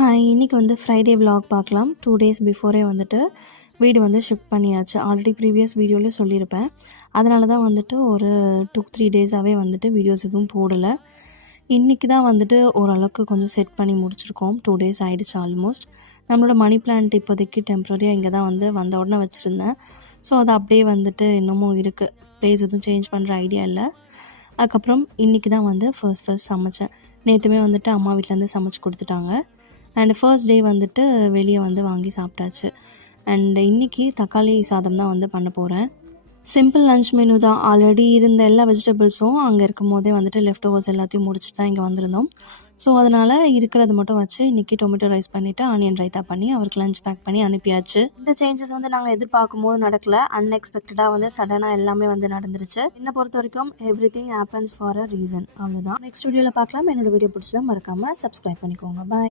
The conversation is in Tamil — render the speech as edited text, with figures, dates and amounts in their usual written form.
ஹாய், இன்னைக்கு வந்து ஃப்ரைடே vlog பார்க்கலாம். 2 டேஸ் பிஃபோரே வந்துட்டு வீடு வந்து ஷிஃப்ட் பண்ணியாச்சு. ஆல்ரெடி ப்ரீவியஸ் வீடியோவில் சொல்லியிருப்பேன். அதனால தான் வந்துட்டு ஒரு 2-3 டேஸாகவே வந்துட்டு வீடியோஸ் எதுவும் போடலை. இன்றைக்கி தான் வந்துட்டு ஓரளவுக்கு கொஞ்சம் செட் பண்ணி முடிச்சிருக்கோம். 2 டேஸ் ஆகிடுச்சு ஆல்மோஸ்ட். நம்மளோட மணி பிளான்ட் இப்போதைக்கு டெம்ப்ரரியாக இங்கே தான் வந்து வந்த உடனே வச்சுருந்தேன். ஸோ அது அப்படியே வந்துட்டு இன்னமும் இருக்குது. ப்ளேஸ் எதுவும் சேஞ்ச் பண்ணுற ஐடியா இல்லை. அதுக்கப்புறம் இன்றைக்கி தான் வந்து ஃபர்ஸ்ட் சமைச்சேன். நேற்றுமே வந்துட்டு அம்மா வீட்டிலேருந்து சமைச்சு கொடுத்துட்டாங்க. அண்ட் ஃபர்ஸ்ட் டே வந்துட்டு வெளியே வந்து வாங்கி சாப்பிட்டாச்சு. அண்ட் இன்றைக்கி தக்காளி சாதம் தான் வந்து பண்ண போகிறேன். சிம்பிள் லன்ச் மெனு தான். ஆல்ரெடி இருந்த எல்லா வெஜிடபிள்ஸும் அங்கே இருக்கும் போதே வந்துட்டு லெஃப்ட் ஓவர்ஸ் எல்லாத்தையும் முடிச்சுட்டு தான் இங்கே வந்திருந்தோம். ஸோ அதனால் இருக்கிறது மட்டும் வச்சு இன்றைக்கி டொமேட்டோ ரைஸ் பண்ணிவிட்டு ஆனியன் ரைத்தா பண்ணி அவருக்கு லஞ்ச் பேக் பண்ணி அனுப்பியாச்சு. இந்த சேஞ்சஸ் வந்து நாங்கள் எதிர்பார்க்கும் போது நடக்கலை. அன்எக்ஸ்பெக்டடாக வந்து சடனாக எல்லாமே வந்து நடந்துருச்சு. என்னை பொறுத்த வரைக்கும் everything happens for a reason. அவ்வளோதான். நெக்ஸ்ட் வீடியோவில் பார்க்கலாம். என்னோட வீடியோ பிடிச்சதா மறக்காமல் சப்ஸ்கிரைப் பண்ணிக்கோங்க. பாய்.